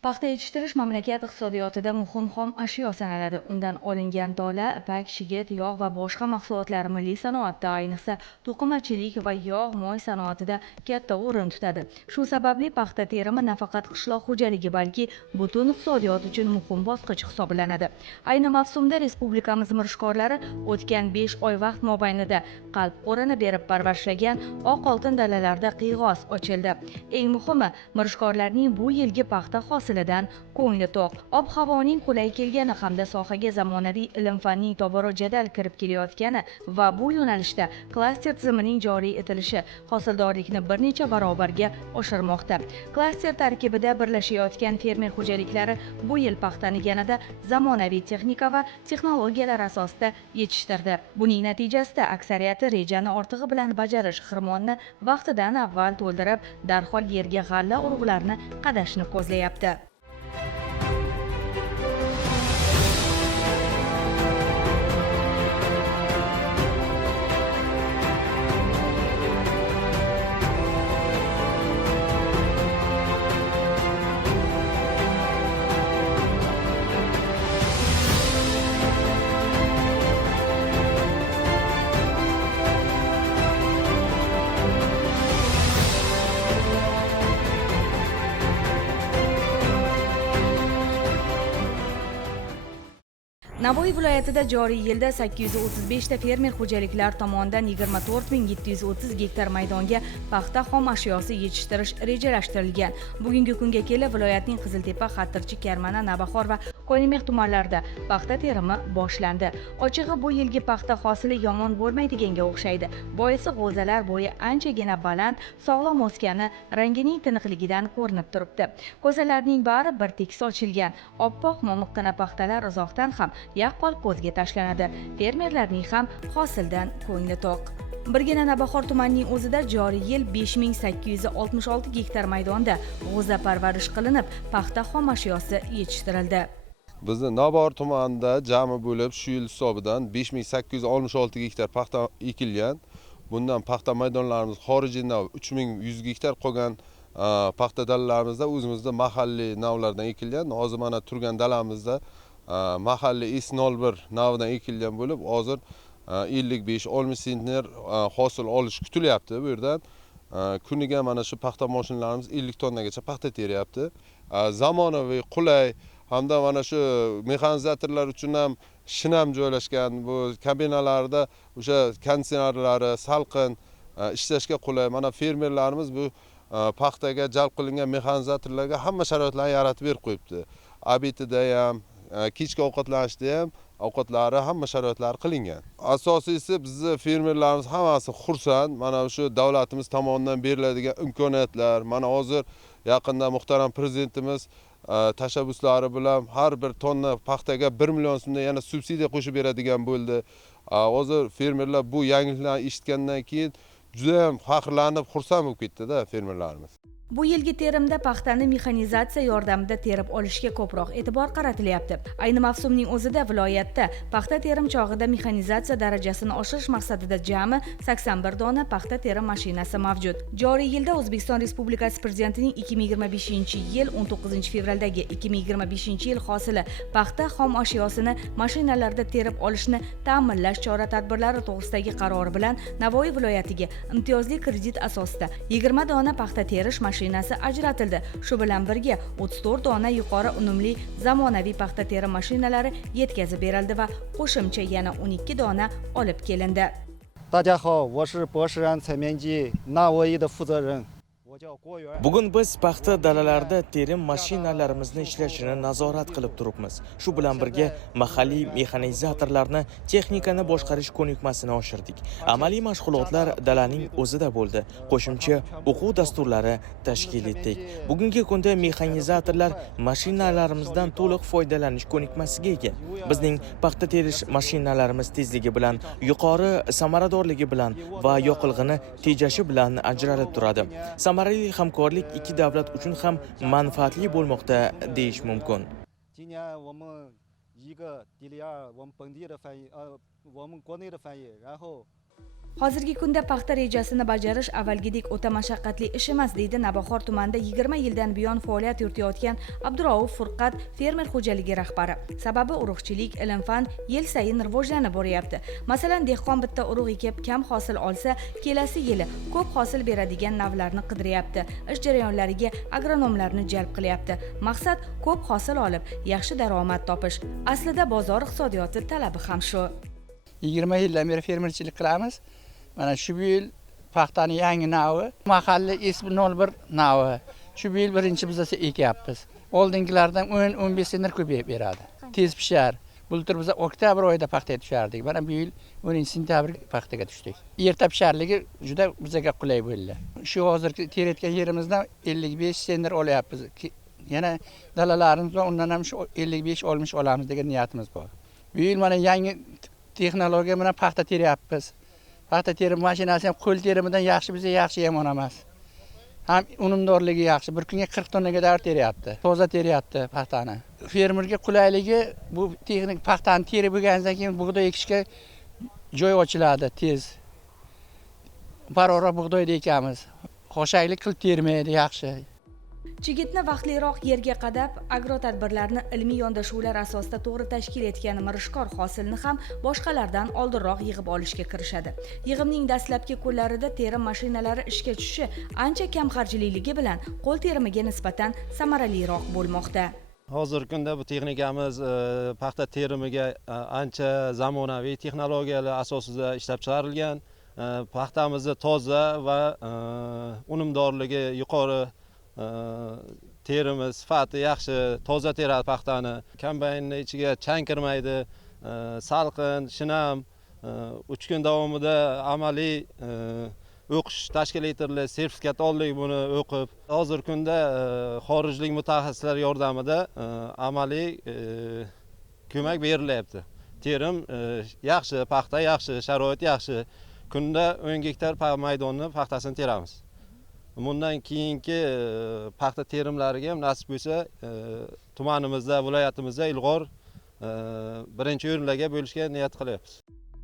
Paxta yetishtirish mamlakat iqtisodiyotida muhim xom ashyo sanaladi. Undan olingan tola, ipak, shigit, yog' va boshqa mahsulotlar milliy sanoatda, ayniqsa to'qimachilik va yog'-mo'y sanoatida katta o'rin tutadi. Shu sababli paxta terimi nafaqat qishloq xo'jaligi, balki butun iqtisodiyot uchun muhim bosqich hisoblanadi. Ayni mavsumda respublikamiz mirishkorlari o'tgan 5 oy vaqt mobaynida qalb qo'rini berib parvarishlagan oq oltin dalalarda qiyg'os ochildi. Eng muhimi, mirishkorlarning bu yilgi paxta hosilidan ko'ngli to'q. Ob-havoning qulay kelgani hamda sohaga zamonaviy ilm-fanning tobora jadal kirib kelayotgani va bu yo'nalishda klaster tizimining joriy etilishi hosildorlikni bir necha barobarga oshirmoqda. Klaster tarkibida birlashayotgan fermer xo'jaliklari bu yil paxtani yanada zamonaviy texnika va texnologiyalar asosida yetishtirdi. Buning natijasida aksariyati rejani ortig'i bilan bajarish, xirmonni vaqtidan avval to'ldirib, darhol yerga g'alla urug'larini qadashni ko'zlayapti. Navoiy viloyatida joriy yilda 835 ta fermer xo'jaliklari tomonidan 24730 gektar maydonga paxta xom ashyosi yetishtirish rejalashtirilgan. Bugungi kunga kelib viloyatning Qiziltepa, Xatirchi, Karmana, Navbahor va Qo'ynimex tumanlarida paxta terimi boshlandi. Ochig'i bu yilgi paxta hosili yomon bo'lmaydiganga o'xshaydi. Boisi g'o'zalar bo'yi anchagina baland, sog'lom o'sgani rangining tiniqligidan ko'rinib turibdi. Ko'zalarning bari bir tekis ochilgan. Oppoq momiqqina paxtalar uzoqdan ham yaqqol ko'zga tashlanadi. Fermerlarning ham hosildan ko'ngli to'q. Birgina Navbahor tumanining o'zida joriy yil 5866 gektar maydonda g'o'za parvarish qilinib, paxta xom ashyosi yetishtirildi. Bizni Navbahor tumanida jami bo'lib shu yil hisobidan 5866 gektar paxta ekilgan. Bundan paxta maydonlarimiz xorijiy nav 3100 gektar qolgan paxta dalalarimizda o'zimizda mahalliy navlardan ekilgan. Hozir mana turgan dalamizda mahalliy S01 navidan ekilgan bo'lib, hozir 55-60 sentner hosil olish kutilyapti. Bu yerdan kuniga mana shu paxta mashinalarimiz 50 tonnagacha paxta teryapti. Zamonaviy, qulay hamda mana shu mexanizatorlar uchun ham shinam joylashgan. Bu kabinalarda o'sha konditsionerlari salqin, ishlashga qulay. Mana fermerlarimiz bu paxtaga jalb qilingan mexanizatorlarga hamma sharoitlarni yaratib berib qo'yibdi. Obedida ham, kechki ovqatlanishda ham ovqatlari hamma sharoitlari qilingan. Asosiysi bizni fermerlarimiz hammasi xursand. Mana shu davlatimiz tomonidan beriladigan imkoniyatlar, mana hozir yaqinda muhtaram prezidentimiz tashabbuslari bilan har bir tonna paxtaga 1 million so'mdan yana subsidiya qo'shib beradigan bo'ldi. Hozir fermerlar bu yangiliklarni eshitgandan keyin juda ham faxrlanib, xursand bo'lib ketdi-da fermerlarimiz. Bu yilgi terimda paxtani mexanizatsiya yordamida terib olishga ko'proq e'tibor qaratilyapti. Ayni mavsumning o'zida viloyatda paxta terim chog'ida mexanizatsiya darajasini oshirish maqsadida jami 81 dona paxta terim mashinasi mavjud. Joriy yilda O'zbekiston Respublikasi Prezidentining 2025-yil 19 fevraldagi 2025-yil hosili paxta xom ashyosini mashinalarda terib olishni ta'minlash chora-tadbirlari to'g'risidagi qarori bilan Navoiy viloyatiga imtiyozli kredit asosida 20 dona paxta terish mashinasi ajratildi. Shu bilan birga 34 dona yuqori unumli zamonaviy paxta terim mashinalari yetkazib berildi va qo'shimcha yana 12 dona olib kelindi. 大家好，我是博士安采棉机纳沃伊的负责人。 Bugun biz paxta dalalarida terim mashinalarimizni ishlashini nazorat qilib turibmiz. Shu bilan birga mahalliy mexanizatorlarni texnikani boshqarish ko'nikmasini oshirdik. Amaliy mashg'ulotlar dalaning o'zida bo'ldi. Qo'shimcha o'quv dasturlari tashkil etdik. Bugungi kunda mexanizatorlar mashinalarimizdan to'liq foydalanish ko'nikmasiga ega. Bizning paxta terish mashinalarimiz tezligi bilan, yuqori samaradorligi bilan va yoqilg'ini tejashi bilan ajralib turadi. Samarali hamkorlik ikki davlat uchun ham manfaatli bo'lmoqda deyish mumkin. 今年我们一个 DLR 我们本地的翻译，我们国内的翻译，然后 Hozirgi kunda paxta rejasini bajarish avvalgidek o'ta mashaqqatli ish emas, deydi Navbahor tumanida 20 yildan buyon faoliyat yuritayotgan Abdurauf Furqat fermer xo'jaligi rahbari. Sababi urug'chilik, ilm-fan yil sayin rivojlanib boryapti. Masalan, dehqon bitta urug' ekib kam hosil olsa, kelasi yili ko'p hosil beradigan navlarni qidiryapti. Ish jarayonlariga agronomlarni jalb qilyapti. Maqsad ko'p hosil olib, yaxshi daromad topish. Aslida bozor iqtisodiyoti talabi ham shu. 20 yildan beri fermerchilik qilamiz. Mana shu yil paxtani yangi navi, mahalliy S01 navi. Shu yil birinchi biz ekyapmiz. Oldingilardan 10-15 sentir ko'payib beradi. Tez pishar. Bultur biz oktyabr oyida paxtaga tushardik. Mana bu yil 10-sentyabr paxtaga tushdik. Erta pisharligi juda bizga qulay bo'ldi. Shu hozir terayotgan yerimizdan 55 sentir olyapmiz. Yana dalalarimizdan undan ham shu 55 olmish olamiz degan niyatimiz bor. Bu yil mana yangi texnologiya bilan paxta terayapmiz. Paxta terim mashinasi ham qo'l terimidan yaxshi, bizga yaxshi yomon emas. Ham unumdorligi yaxshi. Bir kunga 40 tonnaga dar teryapti. Toza teryapti paxtani. Fermerga qulayligi bu texnik paxtani terib bo'lgandan keyin bug'doy ekishga joy ochiladi tez. Barobar bug'doyda ekamiz. Xo'shaylik qilib termaydi yaxshi. Chigitni vaqtliroq yerga qadab, agro tadbirlarni ilmiy yondashuvlar asosida to'g'ri tashkil etgan mirishkor hosilni ham boshqalardan oldinroq yig'ib olishga kirishadi. Yig'imning dastlabki kunlarida terim mashinalari ishga tushishi ancha kam xarjliligi bilan qo'l terimiga nisbatan samaraliroq bo'lmoqda. Hozirgi kunda bu texnikamiz paxta terimiga ancha zamonaviy texnologiyalar asosida ishlab chiqarilgan. Paxtamizni toza va unumdorligi yuqori, terimiz sifati yaxshi, toza teradi paxtani. Kombaynni ichiga chang kirmaydi, salqin, shinam. 3 kun davomida amaliy o'qish tashkil etildi, sertifikat oldik buni o'qib. Hozirgi kunda xorijlik mutaxassislar yordamida amaliy ko'mak berilyapti. Terim yaxshi, paxta yaxshi, sharoit yaxshi. Kunda 10 gektar maydonni paxtasini teramiz. Bundan keyingi paxta terimlariga nasib bo'lsa, tumanimizda, viloyatimizda ilg'or birinchi o'rinlarga bo'lishga niyat qilyapmiz.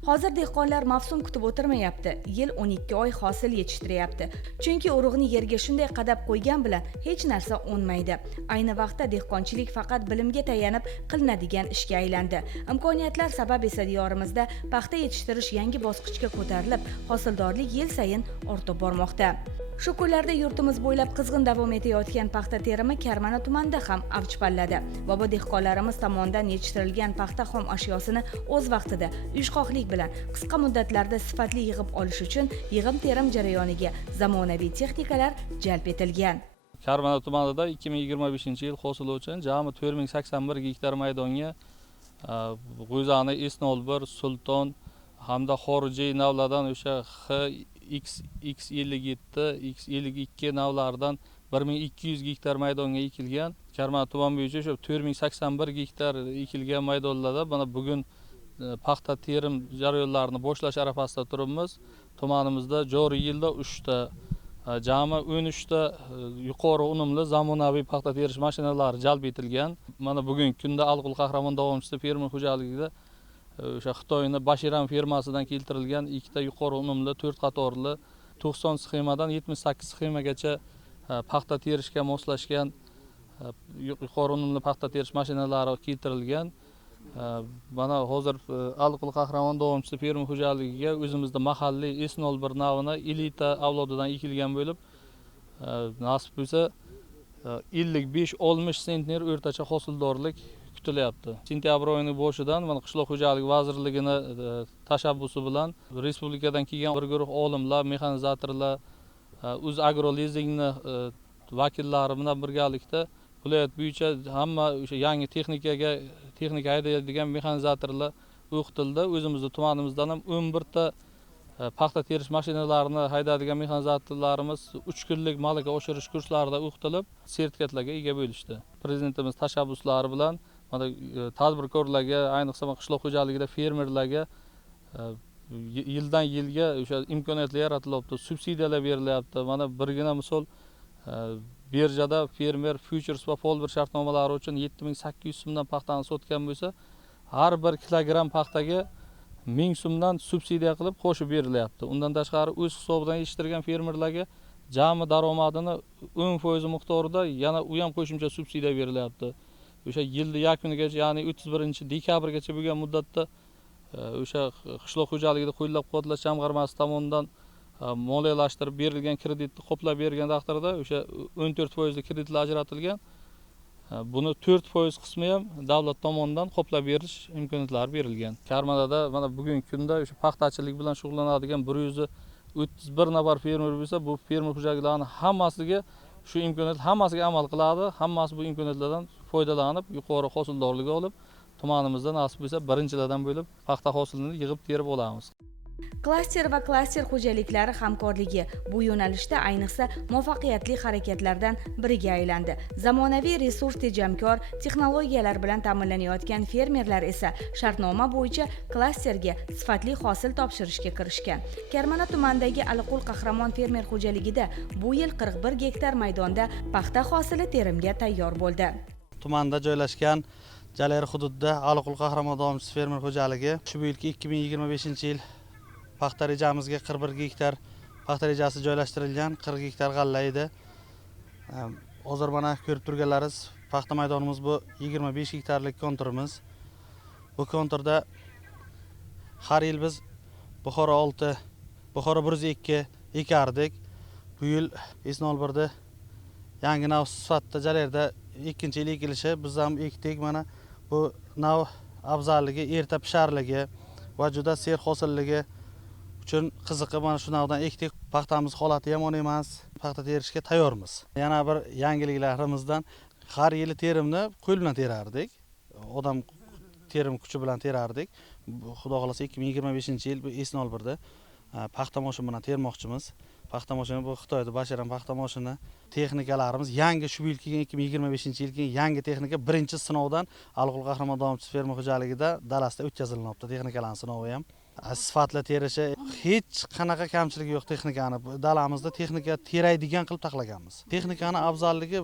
Hozir dehqonlar mavsum kutib o'tirmayapti, yil 12 oy hosil yetishtiryapti. Chunki urug'ni yerga shunday qadab qo'ygan bilan hech narsa o'nmaydi. Ayni vaqtda dehqonchilik faqat bilimga tayanib qilinadigan ishga aylandi. Imkoniyatlar sabab esa diyorimizda paxta yetishtirish yangi bosqichga ko'tarilib, hosildorlik yil sayin ortib bormoqda. Shu kunlarda yurtimiz bo'ylab qizg'in davom etayotgan paxta terimi Karmana tumanida ham avj palladi. Va bu dehqonlarimiz tomonidan yetishtirilgan paxta xom ashyosini o'z vaqtida, uyushqoqlik bilan qisqa muddatlarda sifatli yig'ib olish uchun yig'im-terim jarayoniga zamonaviy texnikalar jalb etilgan. Karmana tumanida 2025-yil hosil uchun jami 4081 gektar maydonga g'o'zani S01, Sulton hamda xorijiy navlardan o'sha X57, X52 navlaridan 1200 gektar maydonga ekilgan. Karmana tuman bo'yicha shu 4081 gektar ekilgan maydonlarda mana bugun paxta terim jarayonlarini boshlash arafasida turibmiz. Tumanimizda joriy yilda 3 ta, jami 13 ta yuqori unumli zamonaviy paxta terish mashinalari jalb etilgan. Mana bugungi kunda Alqul Qahramon davomchisi fermer xo'jaligida o'sha Xitoyning Bashiram firmasidan keltirilgan 2 ta yuqori unumli 4 qatorli 90 sxemadan 78 sxemagacha paxta terishga moslashgan yuqori unumli paxta terish mashinalari keltirilgan. Mana hozir Alqul Qahramon davomchisi fermer xo'jaligiga o'zimizda mahalliy S01 navini elita avlodidan ekilgan bo'lib, nasib bo'lsa 55-60 sentner o'rtacha hosildorlik kutilyapti. Sentyabr oyining boshidan mana Qishloq xo'jaligi vazirligini tashabbusi bilan respublikadan kelgan bir guruh olimlar, mexanizatorlar, Agrolizingni vakillari bilan birgalikda viloyat bo'yicha hamma o'sha yangi texnika haydaydigan mexanizatorlar o'qitildi. O'zimizning tumanimizdan ham 11 ta paxta terish mashinalarini haydaydigan mexanizatorlarimiz 3 kunlik malaka oshirish kurslarida o'qitilib, sertifikatlarga ega bo'lishdi. Prezidentimiz tashabbuslari bilan mana tadbirkorlarga, ayniqsa qishloq xo'jaligida fermerlarga yildan yilga o'sha imkoniyatlar yaratilyapti, subsidiyalar berilyapti. Mana birgina misol birjada fermer futures va folbir shartnomalari uchun 7800 so'mdan paxtani sotgan bo'lsa, har bir kilogramm paxtaga 1000 so'mdan subsidiya qilib qo'shib berilyapti. Undan tashqari o'z hisobidan yetishtirgan fermerlarga jami daromadini 10% miqdorida yana u ham qo'shimcha subsidiya berilyapti. O'sha yilning yakunigacha, ya'ni 31-dekabrgacha bo'lgan muddatda o'sha qishloq xo'jaligida qo'llab-quvvatlash jamg'armasi tomonidan moliyalashtirib berilgan kreditni qoplab bergan taqdirda o'sha 14% kreditlar ajratilgan. Buni 4% qismi ham davlat tomonidan qoplab berish imkoniyatlari berilgan. Karmanada mana bugungi kunda o'sha paxtachilik bilan shug'ullanadigan 131 nafar fermer bo'lsa, bu fermer xo'jaliklarining hammasiga shu imkoniyat hammasiga amal qiladi. Hammasi bu imkoniyatlardan foydalanib, yuqori hosildorlik olib, tumanimizda nasib bo'lsa birinchilardan bo'lib paxta hosilini yig'ib terib olamiz. Klaster va klaster xo'jaliklari hamkorligi bu yo'nalishda ayniqsa muvaffaqiyatli harakatlardan biriga aylandi. Zamonaviy resurs tejamkor texnologiyalar bilan ta'minlanayotgan fermerlar esa shartnoma bo'yicha klasterga sifatli hosil topshirishga kirishgan. Karmana tumanidagi Aliqul Qahramon fermer xo'jaligida bu yil 41 gektar maydonda paxta hosili terimga tayyor bo'ldi. Tumanda joylashgan Jaler hududida Aliqul Qahramon davomchisi fermer xo'jaligi shu yilgi 2025-yil paxta rejamizga 41 gektar paxta rejasi joylashtirilgan, 40 gektar g'alla edi. Hozir mana ko'rib turganlaringiz paxta maydonimiz bu 25 gektarlik konturimiz. Bu konturda har yil biz Buxoro 6, Buxoro 102 ekardik. Bu yil S01da yangi nav sifatida Jalerda ikkinchi yil ekilishi, biz ham ekdik. Mana bu nav afzalligi, erta pisharligi va juda ser hosilligi uchun qiziqib mana shu navdan ekdik. Paxtamiz holati yomon emas, paxta terishga tayyormiz. Yana bir yangiliklarimizdan har yili terimni qo'l bilan terardik. Odam terim kuchi bilan terardik. Xudo xolasa 2025-yil bu S01da paxta mashin bilan termoqchimiz. Paxta mashini bu Xitoyda basharan paxta mashini. Texnikalarimiz yangi shu yil kelgan 2025-yilgi yangi texnika birinchi sinovdan Aliqul Qahramon davomchisi fermer xo'jaligida dalasida o'tkazilmoqda. Texnikalarning sinovi ham sifatli terishi hech qanaqa kamchiligi yo'q texnikani. Dalamizda texnika teraydigan qilib taxlaganmiz. Texnikani afzalligi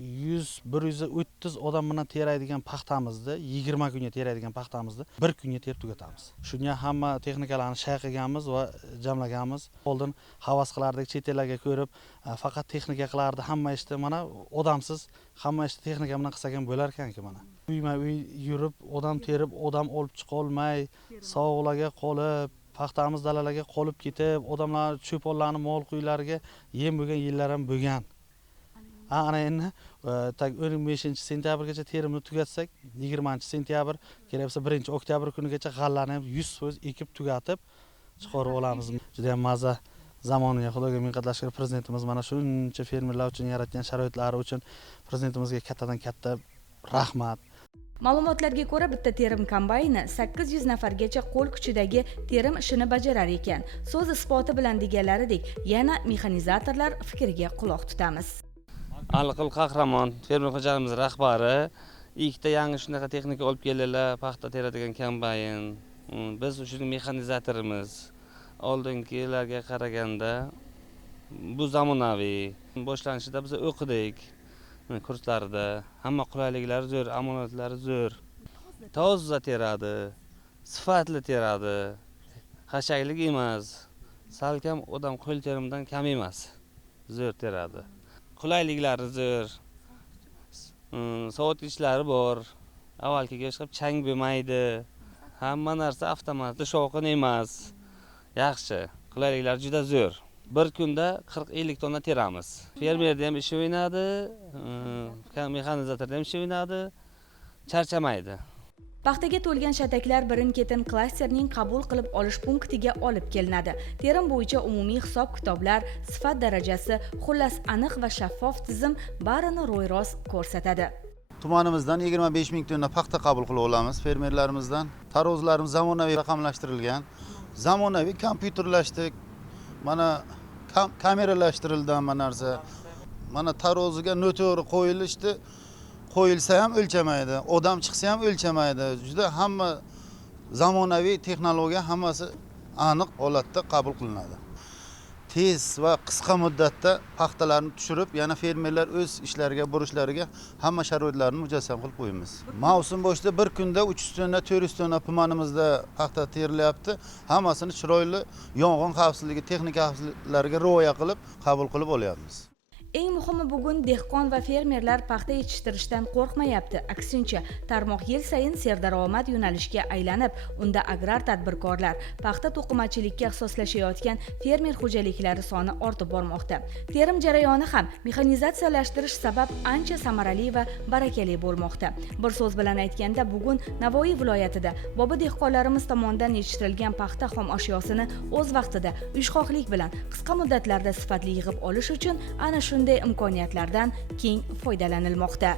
100-130 odam bilan teraydigan paxtamizni 20 kunga teraydigan paxtamizni 1 kunga terib tugatamiz. Shunga hamma texnikalarni shay qilganmiz va jamlaganmiz. Oldin havas qilardik, chet ellarga ko'rib, faqat texnika qilardi hamma ishni. Mana odamsiz hamma ishni texnika bilan qilsa ham bo'lar ekan-ku mana. Uyma-uy yurib, odam terib, odam olib chiqa olmay, sovuqlarga qolib, paxtamiz dalalarga qolib ketib, odamlar cho'ponlarning mol qo'ylariga yem bo'lgan yillar ham bo'lgan. Ana endi 15-sentyabrgacha terimni tugatsak, 20-sentyabr, kelsa 1-oktyabr kunigacha g'allani ham 100% ekib tugatib chiqarib olamiz. Juda ham maza zamoniga Xudoga minnatdorlik qilib prezidentimiz mana shuncha fermerlar uchun yaratgan sharoitlari uchun prezidentimizga kattadan katta rahmat. Ma'lumotlarga ko'ra, bitta terim kombayni 800 nafargacha qo'l kuchidagi terim ishini bajarar ekan. So'z isboti bilan deganlaridek, yana mexanizatorlar fikriga quloq tutamiz. Aliqul Qahramon fermer xo'jaligimiz rahbari ikkita yangi shunaqa texnika olib keldilar, paxta teradigan kombayn. Biz shuning mexanizatorimiz. Oldingilarga qaraganda bu zamonaviy. Boshlanishida biz o'qidik kurslarda. Hamma qulayliklari zo'r, amonatlari zo'r. Toza teradi, sifatli teradi. Xashaklik emas. Salkam odam qo'l terimidan kam emas. Zo'r teradi. Qulayliklari zo'r. Sovutgichlari bor. Avvalgiga o'xshab chang bo'lmaydi. Hamma narsa avtomatli, shovqin emas. Yaxshi. Qulayliklar juda zo'r. Bir kunda 40-50 tonna teramiz. Fermerda ham ish o'ynadi, mexanizatorda ham ish o'ynadi. Charchamaydi. Paxtaga to'lgan shataklar birin-ketin klasterning qabul qilib olish punktiga olib kelinadi. Terim bo'yicha umumiy hisob-kitoblar, sifat darajasi, xullas aniq va shaffof tizim barini ro'y-rost ko'rsatadi. Tumanimizdan 25 ming tonna paxta qabul qilib olamiz fermerlarimizdan. Tarozlarimiz zamonaviy raqamlashtirilgan, zamonaviy kompyuterlashdik. Mana kameralashtirildi hamma narsa. Mana taroziga noto'g'ri qo'yilishdi. Qo'yilsa ham o'lchamaydi, odam chiqsa ham o'lchamaydi. Juda hamma zamonaviy texnologiya hammasi aniq holatda qabul qilinadi. tez va qisqa muddatda paxtalarni tushirib, yana fermerlar o'z ishlariga, burishlariga hamma sharoitlarni mujassam qilib qo'yamiz. Mavsum boshida bir kunda 300 tonna, 400 tonna tumanimizda paxta terilyapti. Hammasini chiroyli yong'in xavfsizligi, texnika xavfsizliklariga rioya qilib qabul qilib olyapmiz. Eng muhimi bugun dehqon va fermerlar paxta yetishtirishdan qo'rqmayapti. Aksincha, tarmoq yil sayin serdaromad yo'nalishga aylanib, unda agrar tadbirkorlar, paxta to'qimachilikka ixtisoslashayotgan fermer xo'jaliklari soni ortib bormoqda. Terim jarayoni ham mexanizatsiyalashtirish sabab ancha samarali va barakali bo'lmoqda. Bir so'z bilan aytganda, bugun Navoiy viloyatida bobo dehqonlarimiz tomonidan yetishtirilgan paxta xom ashyosini o'z vaqtida uyushqoqlik bilan qisqa muddatlarda sifatli yig'ib olish uchun ana shunday imkoniyatlardan keng foydalanilmoqda.